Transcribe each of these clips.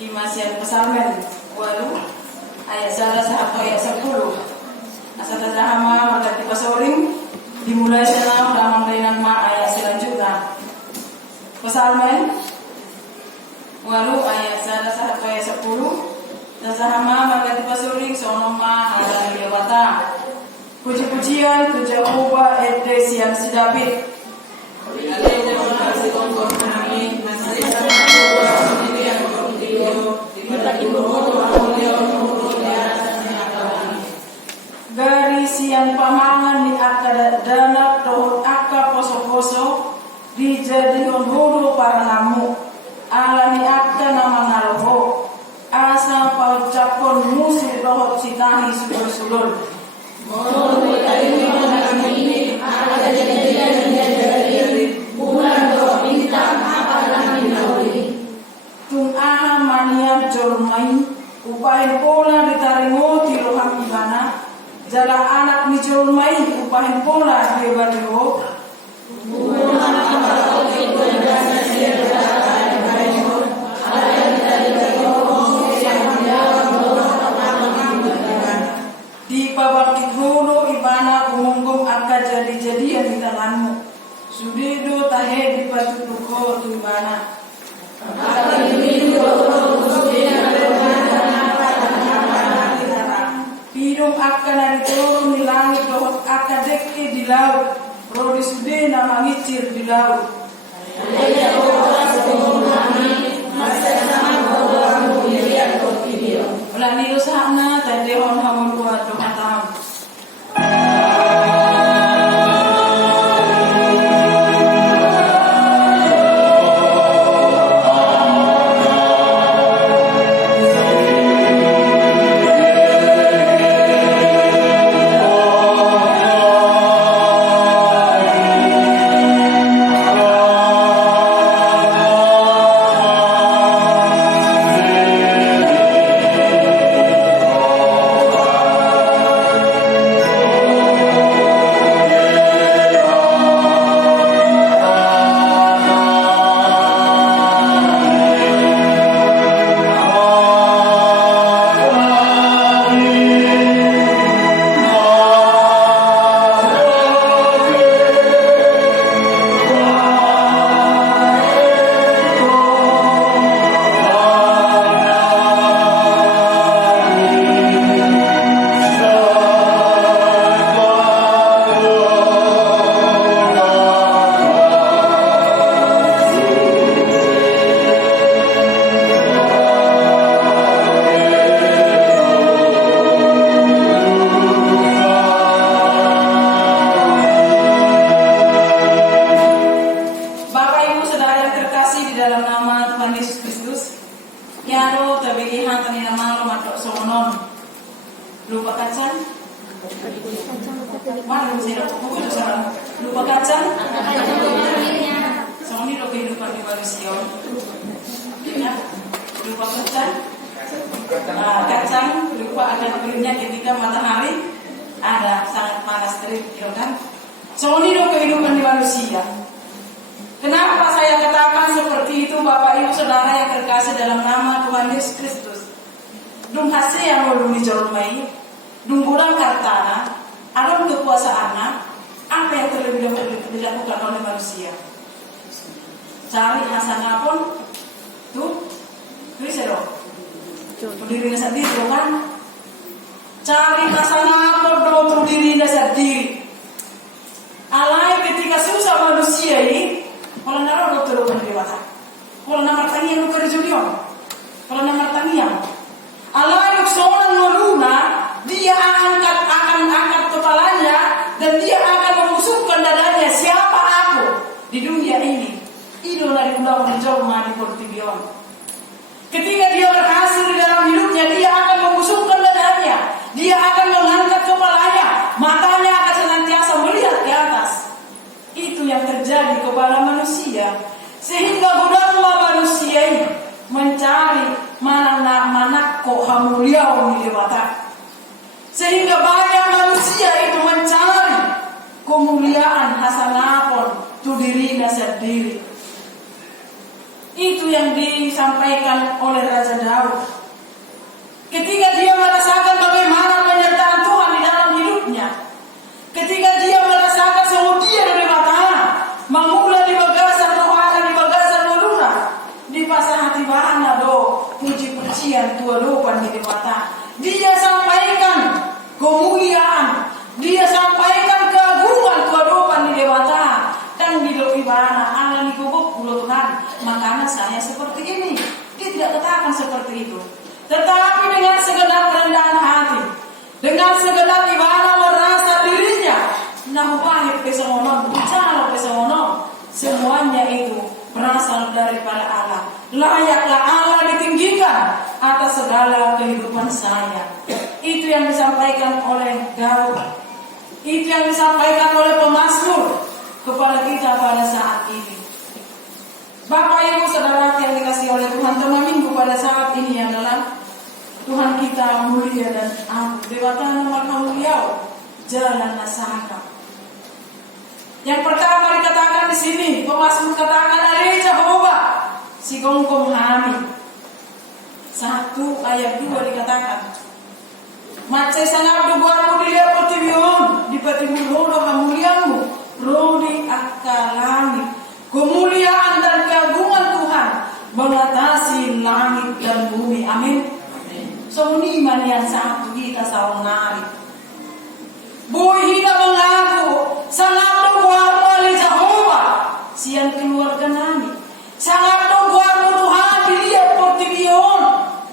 Imasian Pesalmen 8 ayat 1 sampai ayat 10. Asal terjahama maka dipasoring dimulai sana ramang dainan ma ayat selanjutnya. Pesalmen 8 ayat 1 sampai ayat 10. Terjahama maka dipasoring sono ma ala dewata. Puji-pujian tu Jehovah Edesian si David. Garis yang pamangan di akar dana tohut akar poso-poso dijadikan huru para namu ala ni akar nama naloho asa paucapon musuh tohut citahi sulul-sulul. Tung aha manian jormai upahin pola ditarimo tiroham ibana jala anak ni jormai upahin pola dia baliho di pabakit hulu ibana kumunggung akan jadi-jadian di tanganmu sudido tahe di patutuko tu ibana Pidung akan dari turun di langit dohot akan deki di laut rodi sude nama ngicir di laut ulah nilu sahna tadi hon hamun buat tuhatam. Lupa kacang soalnya lo kehidupan di manusia ya, lupa kacang kacang lupa akan belinya ketika matahari ada sangat panas terik kan soalnya lo kehidupan di manusia. Kenapa saya katakan seperti itu Bapak Ibu Saudara yang terkasih dalam nama Tuhan Yesus Kristus dung hasil yang lo dijolmai dung kurang kartana ada kekuasaannya apa yang terlebih dahulu dilakukan oleh manusia cari asana pun tuh krisero dirinya sendiri kan cari asana pun tuh dirinya sendiri alai ketika susah manusia ini kalau naruh dokter bukan dewasa kalau nama tanian lu kerjunion kalau nama tanian alai uksonan noluna dia akan angkat kepalanya dan dia akan memusuhkan dadanya siapa aku di dunia ini idola di undang menjolma di Portibion. Ketika dia berhasil di dalam hidupnya dia akan memusuhkan dadanya dia akan mengangkat kepalanya matanya akan senantiasa melihat ke atas. Itu yang terjadi kepada manusia sehingga budaklah manusia ini mencari mana kok hamuliau di dewata sehingga banyak manusia itu mencari kemuliaan hasanapon tu dirinya sendiri. Itu yang disampaikan oleh Raja Daud. Ketika dia merasakan bagaimana penyertaan Tuhan di dalam hidupnya, ketika dia merasakan semua dia dari mata, mengula di bagasan rohana, di bagasan melura, di pasang hati bahana do, puji-pujian tua lupan di mata. Dia sampaikan kemuliaan, dia sampaikan keagungan tua lupan di mata, dan di doa bahana Allah di kubuk pulau Tuhan. Makanya saya seperti ini. Dia tidak katakan seperti itu. Tetapi dengan segenap kerendahan hati, dengan segenap ibadah merasa dirinya, nampaknya pesono, bicara pesono, semuanya itu berasal daripada Allah. Layaklah Allah ditinggikan atas segala kehidupan saya. Itu yang disampaikan oleh Daud. Itu yang disampaikan oleh pemazmur kepada kita pada saat ini. Bapak Ibu Saudara yang dikasihi oleh Tuhan, tema minggu pada saat ini adalah Tuhan kita mulia dan agung. Dewata nama Kauliau, jalan nasaka. Yang pertama dikatakan di sini, pemazmur katakan dari Jehovah, si gongkong kami. 1 ayat 2 dikatakan, Macai sangat dubuarmu dilihat pertibion, di pertibion roh kamuliamu, roh di akalami. Kemuliaan dan keagungan Tuhan mengatasi langit dan bumi. Amin. So iman yang satu kita sawang nari. Boy kita mengaku sangat doa oleh Jehovah. Siang keluarga nami. Sangat doa Tuhan dilihat pertibion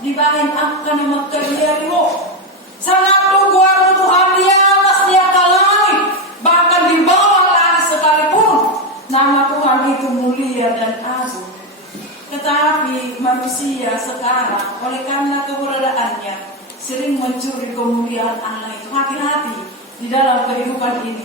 di bagian akan makaliariwo. Sangat doa Tuhan di atas di akal langit, bahkan di bawah langit sekalipun. Nama Tuhan itu mulia dan agung. Tetapi manusia sekarang oleh karena keberadaannya sering mencuri kemuliaan Allah itu. Hati-hati di dalam kehidupan ini.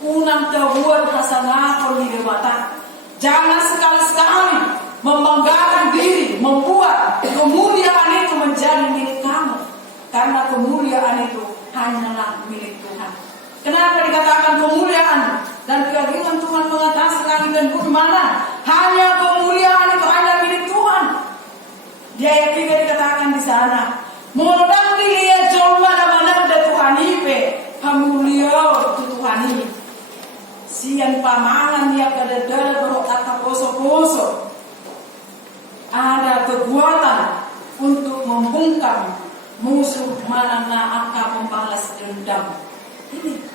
Unang terbuat pasangan di dewata. Jangan sekali-sekali membanggakan diri, membuat kemuliaan itu menjadi milik kamu. Karena kemuliaan itu hanyalah milik Tuhan. Kenapa dikatakan kemuliaan dan keagungan Tuhan mengatasi langit dan bumi? Mana? Hanya kemuliaan itu hanya milik Tuhan. Di ayat 3 dikatakan di sana, Modang dia jolma mana ada Tuhan ipe, kamuliau itu Tuhan ini. Sian pamangan dia kada kata poso-poso. Ada kekuatan untuk membungkam musuh mana akan membalas dendam. Ini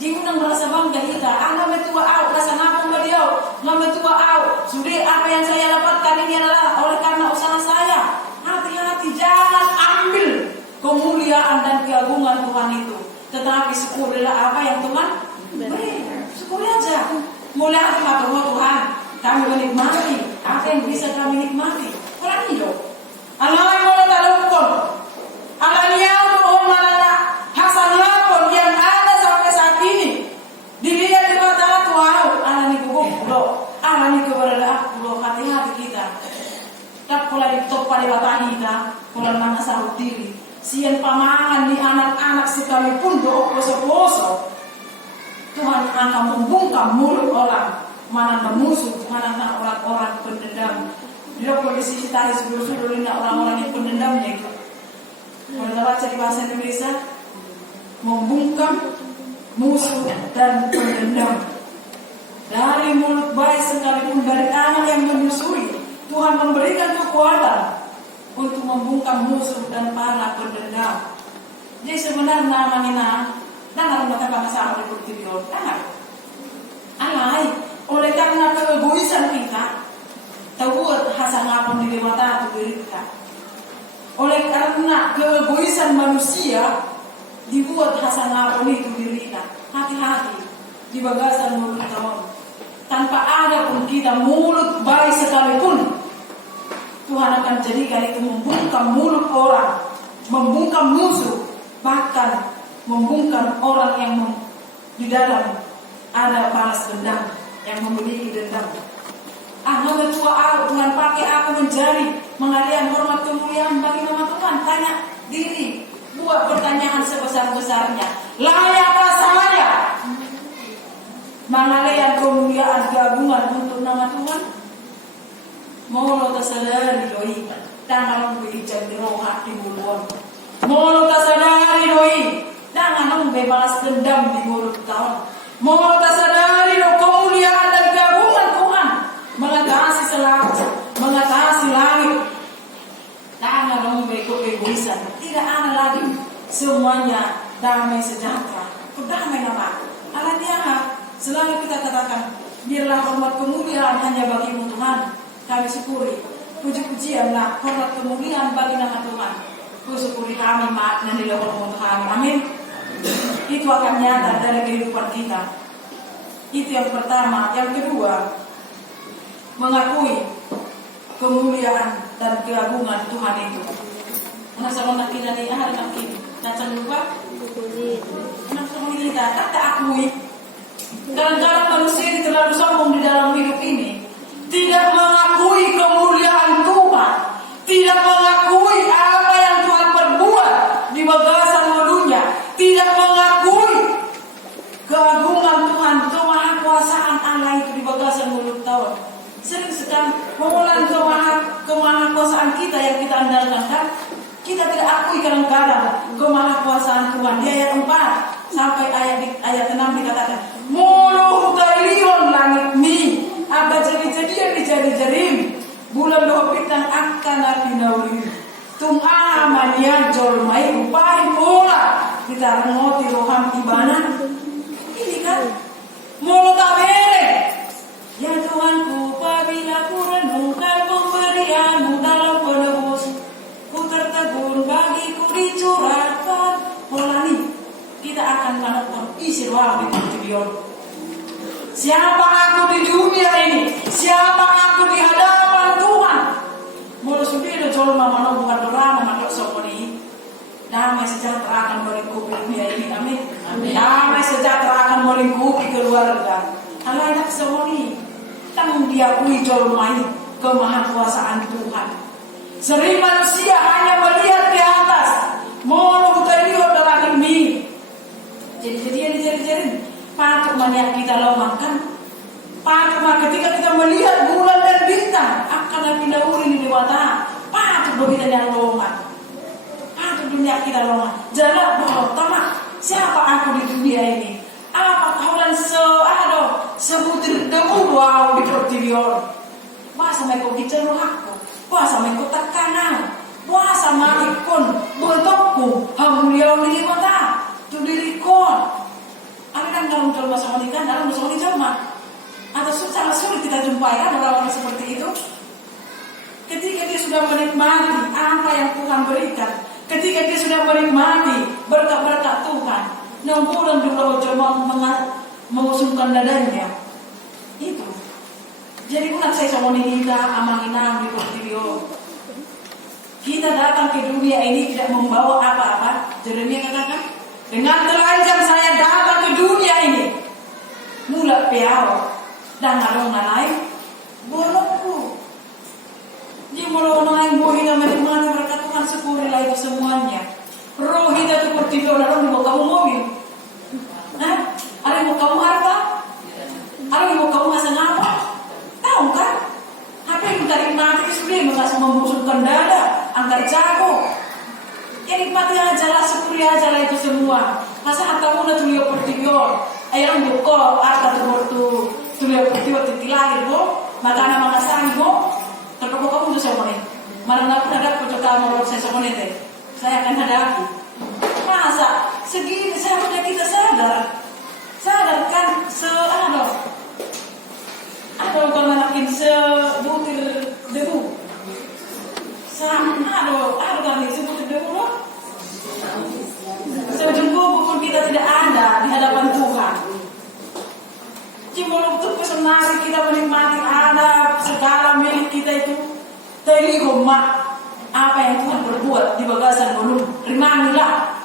Jingunang merasa bangga kita. Nggak metua au, rasa ngapung beliau, nggak metua au. Sudah apa yang saya dapatkan ini adalah oleh karena usaha saya. Hati-hati, jangan ambil kemuliaan dan keagungan Tuhan itu. Tetapi syukurilah apa yang Tuhan beri. Syukuri aja. Mulai hati Tuhan, kami menikmati apa yang bisa kami nikmati. Kurang hidup. Allah yang mau taruhkan. Allah yang mau mana hasan lapor yang ada sampai saat ini. Dilihat di mata Tuhan, Allah ni kubuk pulau, Allah ni keberadaan pulau. Hati-hati kita. Tak pula ditop pada mata kita, pula mana sahut diri. Sian pamangan di anak-anak sekalipun do poso-poso. Tuhan akan membungkam mulut orang, mana musuh, mana orang-orang pendendam. Dia polisi kita sudah orang-orang yang pendendamnya itu. Kalau kita baca di bahasa Indonesia, membungkam musuh dan pendendam. Dari mulut baik sekalipun, dari anak yang menyusui, Tuhan memberikan kekuatan untuk membungkam musuh dan para pendendam. Jadi sebenarnya namanya dan mata bahasa oleh Kurtibion, alai oleh karena keegoisan kita, tahuat hasan apa di mata berita. Oleh karena keegoisan manusia dibuat hasan apa itu berita. Hati-hati di bagasan mulut tahun. Tanpa ada pun kita mulut baik sekalipun, Tuhan akan jadikan itu membungkam mulut orang, membungkam musuh, bahkan membungkam orang yang di dalam ada balas dendam, yang memiliki dendam. Nggak tua Tuhan pakai aku menjadi mengalian hormat kemuliaan bagi nama Tuhan. Tanya diri, buat pertanyaan sebesar-besarnya. Layakkah saya mengalian kemuliaan keagungan untuk nama Tuhan? Molo tasadari doi, tangan ijan di roha di mulut. Molo tasadari doi, tangan balas dendam di mulut tahun. Molo tasadari do kemuliaan dan keagungan Tuhan mengatasi selawat, mengatasi langit. Tangan egoisan, tidak ada lagi semuanya damai sejahtera, kedamai nama. Alamiah selalu kita katakan, biarlah hormat kemuliaan hanya bagimu Tuhan. Kami syukuri, puji-pujianlah hormat kemuliaan bagi nama Tuhan. Syukuri kami makna di dalam kami. Amin. Itu akan nyata dari kehidupan kita. Itu yang pertama. Yang kedua, mengakui kemuliaan dan keagungan Tuhan itu. Anak sama kita nih, hari ini datang lupa. Anak sama kita tak akui. Kadang-kadang manusia ini terlalu sombong di dalam hidup ini, tidak mengakui kemuliaan Tuhan, tidak mengakui apa yang Tuhan perbuat di bagasan dunia, tidak mengakui keagungan Tuhan, kemahakuasaan Allah itu di bagasan mulut tahun. Sering sekali mengulang kemahakuasaan kita yang kita andalkan, kan? Kita tidak akui kadang-kadang kemahakuasaan Tuhan. Di ayat 4 sampai ayat 6 dikatakan, mulu talion langit mi, apa jadi-jadian dijadi-jadim, bulan dohpitan akan arpinauli. Tumah mania jolmai upai pola kita rengoti roham ibana. Ini kan mulu tabere. Ya Tuhanku, apabila ku renungkan pemberianmu dalam penebus, ku tertegun bagiku dicurahkan. Pola ini kita akan menemukan isi ruang di Bion. Siapa aku di dunia ini? Siapa aku di hadapan Tuhan? Mulu sudah jolma menemukan dorama makhluk soponi. Damai sejahtera akan melingkupi dunia ini. Amin. Damai sejahtera akan melingkupi keluarga. Kalau ada soponi, tanggung diakui jolma ini kemahakuasaan Tuhan. Sering manusia hanya melihat ke atas, mau terlihat dalam ini. Jadi patut maniak kita lomangkan. Patut ketika kita melihat bulan dan bintang akan dipindahurin di mata. Patut begitu yang lomang. Patut dunia kita lomang. Jangan bertanya siapa aku di dunia ini. Apa kaulan sebutir debu wow di pertiwion. Wah sampai kau bicara aku. Wah sampai kau tekanan. Wah sama ikon bentukku hamuliau di mata. Tu dirikon. Ada kan dalam masalah ini kan dalam masalah ini jemaah. Atau sangat sulit kita jumpai kan orang-orang seperti itu. Ketika dia sudah menikmati apa yang Tuhan berikan, ketika dia sudah menikmati berkat-berkat Tuhan, nombulan dulu jemaah mengusungkan dadanya. Itu. Jadi bukan saya sama kita amanginam di video. Kita datang ke dunia ini tidak membawa apa-apa. Jeremia katakan, dengan telanjang saya datang ke dunia ini. Mula piao dan ngadong naik bolokku. Dia mau naik bohi dan menikmati berkat Tuhan syukurilah itu semuanya. Roh kita seperti orang mau kamu mobil. Ada yang mau kamu harta? Ada yang mau kamu ngasih apa? Tahu kan? Apa yang kita nikmati sudah mengasih membusukkan dada, angkat jago. Yang nikmati aja lah, syukuri aja lah itu semua. Masa harta muda tulio pertibion, ayam buko, harta terbortu tulio pertibion titilahir bo, makanan mangasani bo, terkoko kamu tuh sama nih. Malam aku hadap kocok mau saya sama nih saya akan hadapi. Masa segini seharusnya kita sadarkan ada kalau makin sebutir debu. Ada kan sebutir debu loh. Sejengkul pun kita tidak ada di hadapan Tuhan. Cuma untuk kesenangan kita menikmati ada segala milik kita itu. Tadi rumah apa yang Tuhan berbuat di bagasan belum. Terimalah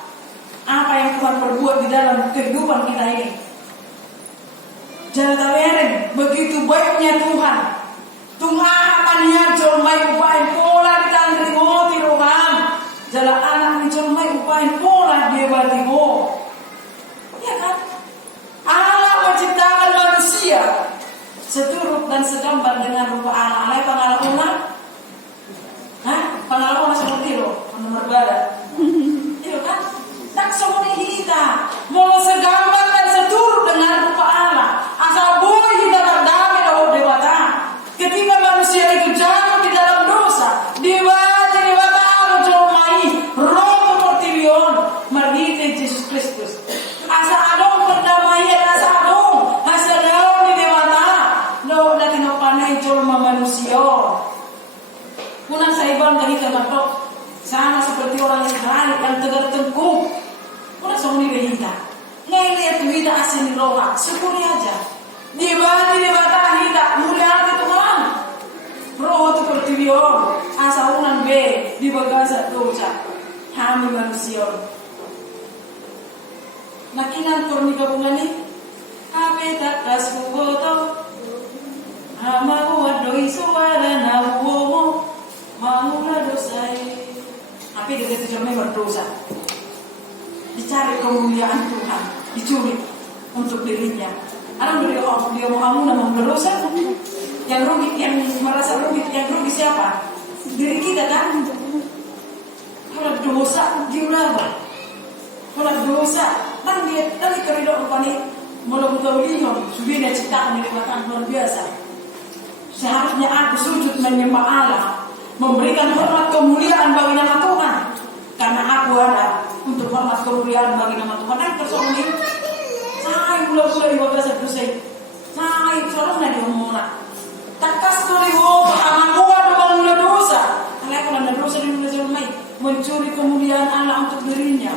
apa yang Tuhan berbuat di dalam kehidupan kita ini. Jangan tawarin begitu baiknya Tuhan. Tuhan mania jolmai upain pola ditandri moti roham. Jala anak jolmai upain pola dia batimu. Ya kan? Allah menciptakan manusia seturut dan segambar dengan rupa Allah. Allah pengalaman Punan saya bangga hingga matok sama seperti orang Israel yang tegar tengkuk. Punan songni behita. Ngai lihat hita asin roha, syukuri aja. Di batang hita mulia hati Tuhan. Roho tu pertiwion, asa unan be di bagasa dosa. Kami manusia. Nakinan korni gabungan ni, ape tak kasugoto. Mau adoi suara nawomo mau dosai. Tapi dia jamai berdosa. Dicari kemuliaan Tuhan, dicuri untuk dirinya. Orang dia mau nama berdosa. Yang rugi, yang merasa rugi, yang rugi siapa? Diri kita kan. Kalau dosa diulang. Kalau dosa, kan dia tadi keridok rupanya belum tahu lihat. Sudah ciptaan dari mata luar biasa. Seharusnya aku sujud menyembah Allah, memberikan hormat kemuliaan bagi nama Tuhan, karena aku ada untuk hormat kemuliaan bagi nama Tuhan. Dan persoalan ini, saya mula-mula di bawah dosa, saya selalu nadi omonglah, takas kaliwo, aku ada mula dosa, kalau aku ada dosa di Indonesia mai, mencuri kemuliaan Allah untuk dirinya.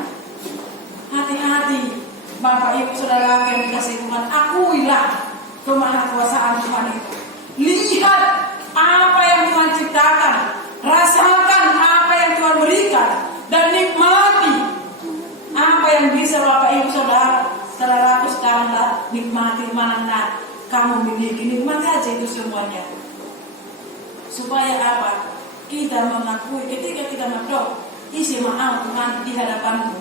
Hati-hati, Bapak Ibu Saudara yang dikasih Tuhan, akuilah kemahakuasaan Tuhan itu. Lihat apa yang Tuhan ciptakan, rasakan apa yang Tuhan berikan, dan nikmati apa yang bisa Bapak Ibu Saudaraku sekarang nikmati mana kamu miliki. Nikmati aja itu semuanya. Supaya apa? Kita mengakui ketika kita mengakui isi maaf Tuhan di hadapanmu,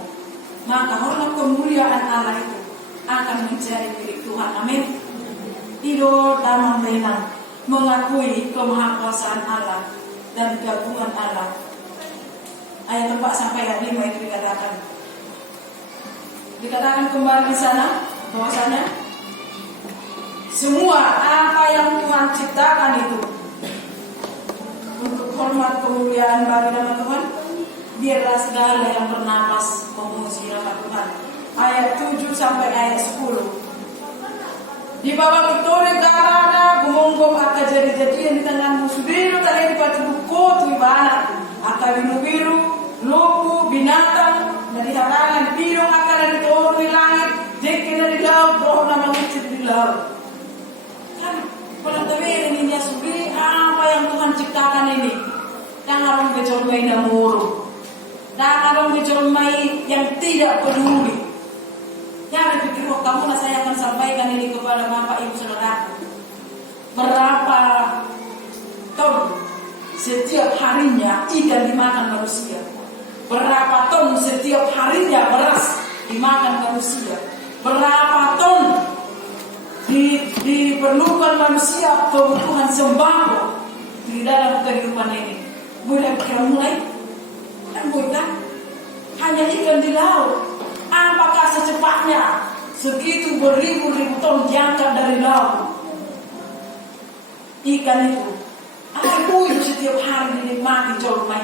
maka hormat kemuliaan Allah itu akan menjadi milik Tuhan. Amin. Tidur damang benang, mengakui kemahakuasaan Allah dan keagungan Allah. Ayat 4 sampai ayat 5 itu dikatakan kembali di sana bahwasanya semua apa yang Tuhan ciptakan itu untuk hormat kemuliaan bagi nama Tuhan, biarlah segala yang bernapas memuji nama Tuhan. Ayat 7 sampai ayat 10. Di bawah Victoria Garada gumonggom akan jadi-jadian di tanganmu subiru tadi di batu buku tu ibana akan biru-biru lupu binatang dari harangan biru akan dari turun di langit jekin dari laut roh nama muncul di laut. Kan pada tawir ini dia subi apa yang Tuhan ciptakan ini. Jangan orang berjolmai namuru, jangan orang berjolmai yang tidak peduli. Jangan pikir, oh kamu lah saya akan sampaikan ini kepada Bapak Ibu Saudara. Berapa ton setiap harinya ikan dimakan manusia? Berapa ton setiap harinya beras dimakan manusia? Berapa ton diperlukan manusia kebutuhan sembako di dalam kehidupan ini? Boleh kira mulai? Kan bukan? Hanya ikan di laut. Apakah secepatnya segitu beribu-ribu ton diangkat dari laut? Ikan itu aku itu setiap hari dinikmati jolmai.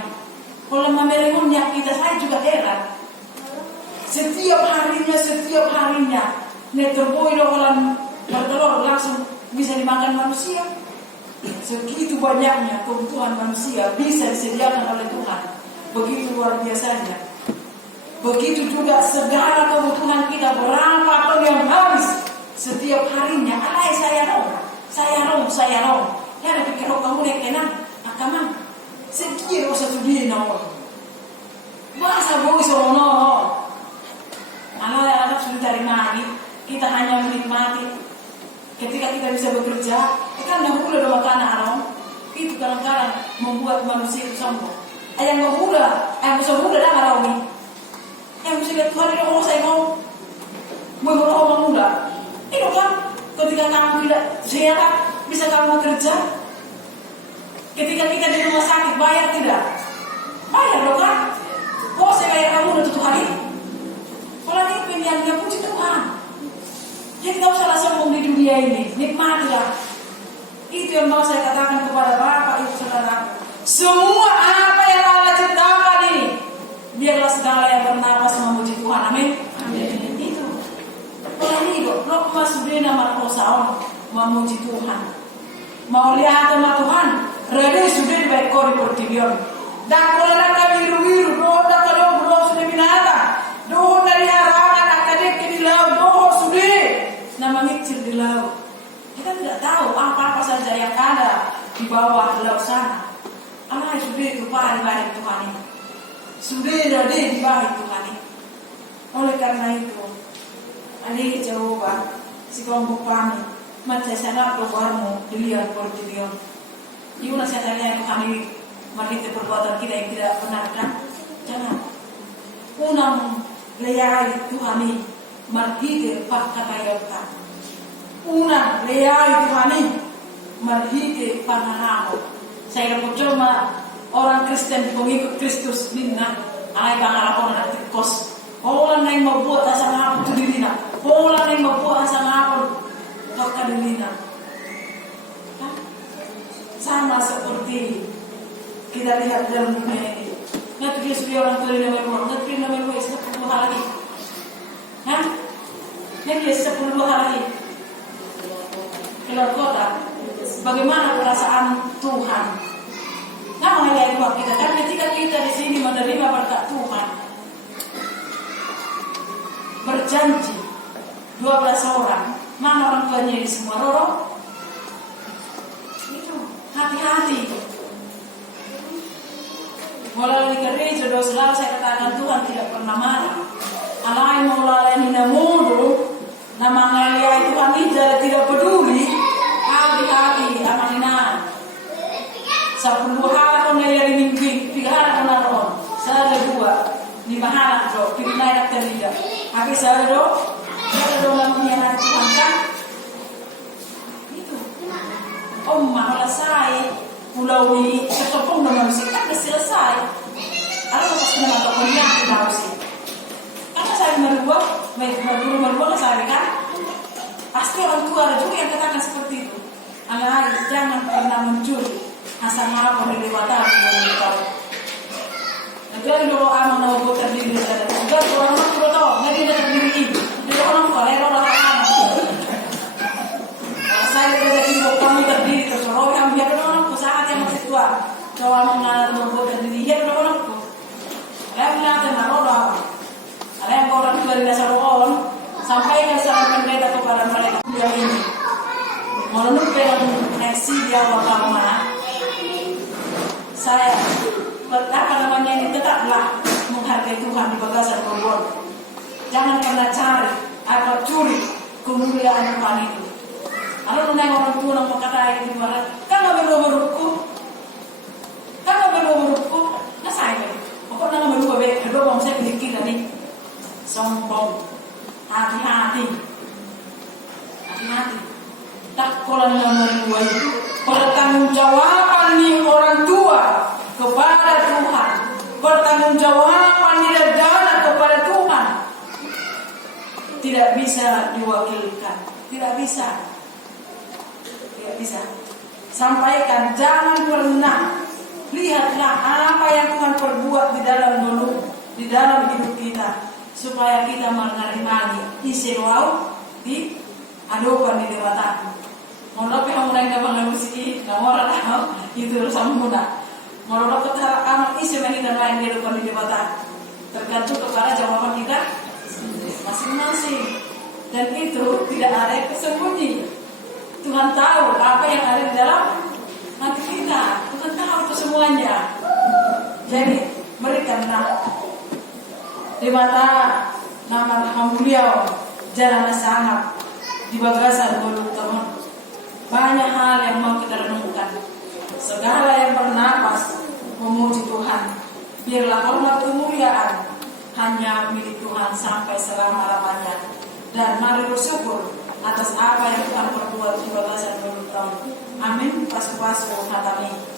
Kalau memelihumnya kita, saya juga heran. Setiap harinya neterboy orang bertelur langsung bisa dimakan manusia. Segitu banyaknya kebutuhan manusia bisa disediakan oleh Tuhan. Begitu luar biasanya. Begitu juga segala kebutuhan kita, berapa ton yang habis setiap harinya. Alai saya rong. Ya ada pikir kamu lekenan, akaman. Sekira satu dia nawa. Masa boy sorono. Anak anak sudah dari mani, kita hanya menikmati. Ketika kita bisa bekerja, kan dahulu ada makanan arong. Itu kadang-kadang membuat manusia itu sombong. Yang muda dah arong ni. Yang mesti lihat Tuhan itu saya mau orang muda. Itu kan ketika kamu tidak sehat bisa kamu kerja. Ketika kita di rumah sakit bayar tidak? Bayar dong kan? Kok saya bayar kamu udah tutup hari? Kalau ini pilihannya puji Tuhan. Jadi tidak usah sombong di dunia ini. Nikmatilah. Itu yang mau saya katakan kepada Bapak Ibu Saudara. Semua apa yang Allah ciptakan ini, biarlah segala yang bernapas memuji Tuhan. Amin. Amin. Itu. Kalau ini kok masuk di nama Tuhan memuji Tuhan. Mau lihat sama Tuhan, Rade sudah dibaik kori portibion. Dan kalau ada biru-biru, doh dah kalau belum sudah binatang. Doh dari harangan akademik di laut, doh sudah nama ngicil di laut. Kita tidak tahu apa-apa saja yang ada di bawah laut sana. Allah sudah itu baik Tuhan ini. Sudah ada di bawah Tuhan ini. Oleh karena itu, Ali jawaban si kelompok kami macam sana provarmu dilihat portibion. Ibu nasihatnya itu kami mari perbuatan kita yang tidak benar kan? Jangan. Unang leyai Tuhani marhite pak katayokan. Unang leyai Tuhani marhite panahamo. Saya cuma orang Kristen pengikut Kristus minna ay pangarapon at kos. Orang yang membuat asal ngapun itu diri nak. Orang yang membuat asal ngapun kakak diri nak. Sama seperti kita lihat dalam dunia ini. Nggak tuh dia orang tua yang memang nggak tuh yang memang 10 hari. Hah? Nggak dia 10 hari. Keluar kota. Bagaimana perasaan Tuhan? Nah mengenai buat kita kan ketika kita di sini menerima berkat Tuhan, berjanji 12 orang, mana orang tuanya ini semua Roro? Hati-hati. Melalui gereja doa selalu saya katakan Tuhan tidak pernah marah. Alai melalui namudu, nama ngalia Tuhan tidak peduli. Hati-hati, amanina. 10 hari pun dia mimpi, 3 hari pun naron. Saya 2, 5 hari do, pilih naik terlihat. Habis saya do namanya Tuhan kan? Malah saya pulau ini ketopong dengan musik kan sudah selesai. Ada pasti nama tokonya tidak sih. Karena saya merubah saya kan. Pasti orang tua ada juga yang katakan seperti itu. Anak jangan pernah mencuri asal marah dari mata dari tahu. Negara dulu aman mau buat terdiri dari. Negara orang mau buat tahu, nggak dia terdiri. Dia orang kalau orang saya dari kami terdiri tersorong yang biar orang ku sangat yang masih tua coba mengenal membuat terdiri dia orang ku ada yang narola ada yang orang tua di dasar orang sampai ke sana pendeta kepada mereka yang ini menurut nasi dia waktu mana saya apa namanya ini tetaplah menghargai Tuhan di bagasan Tuhan jangan karena cari atau curi kemuliaan Tuhan itu. Ano nung orang tua nang makatayin di barat, kan berubah-ubah nasay ko. Ako na berubah-ubah, pero bang saya pikir ni sombong, hati-hati. Tak kolan na berubah. Pertanggungjawaban ni orang tua kepada Tuhan, pertanggungjawaban ni dana kepada Tuhan tidak bisa diwakilkan, tidak bisa. Sampaikan, jangan pernah lihatlah apa yang Tuhan perbuat di dalam hidup kita supaya kita menerima isi roh di adopan di dewata. Menurut yang mulai dapat ngalusi, orang tahu itu urusan muda. Menurut kita amat isi yang kita main di adopan di dewata tergantung kepada jawaban kita masing-masing dan itu tidak ada yang tersembunyi. Tuhan tahu apa yang ada di dalam hati kita. Tuhan tahu itu semuanya. Jadi berikanlah di mata nama beliau jalan sangat di bagasan mulut teman. Banyak hal yang mau kita renungkan. Segala yang bernapas memuji Tuhan. Biarlah hormat kemuliaan hanya milik Tuhan sampai selama-lamanya. Dan mari bersyukur atas apa yang Tuhan perbuat di bagasan mulut tahun. Amin. Pasu-pasu kami.